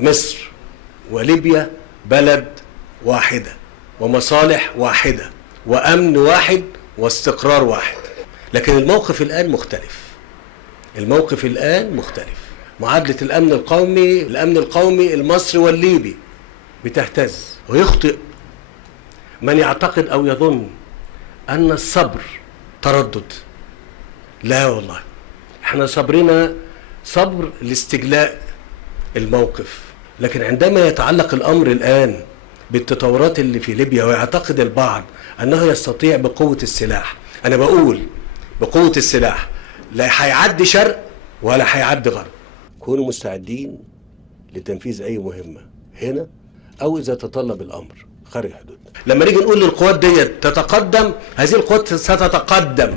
مصر وليبيا بلد واحدة ومصالح واحدة وأمن واحد واستقرار واحد، لكن الموقف الآن مختلف. الموقف الآن مختلف. معادلة الأمن القومي المصري والليبي بتهتز، ويخطئ من يعتقد أو يظن أن الصبر تردد. لا والله، احنا صبرنا صبر لاستجلاء الموقف، لكن عندما يتعلق الأمر الآن بالتطورات اللي في ليبيا ويعتقد البعض أنه يستطيع بقوة السلاح، أنا بقول بقوة السلاح لا هيعدي شرق ولا هيعدي غرب. كونوا مستعدين لتنفيذ أي مهمة هنا أو إذا تطلب الأمر خارج حدودنا. لما نيجي نقول للقوات دي تتقدم، هذه القوات ستتقدم.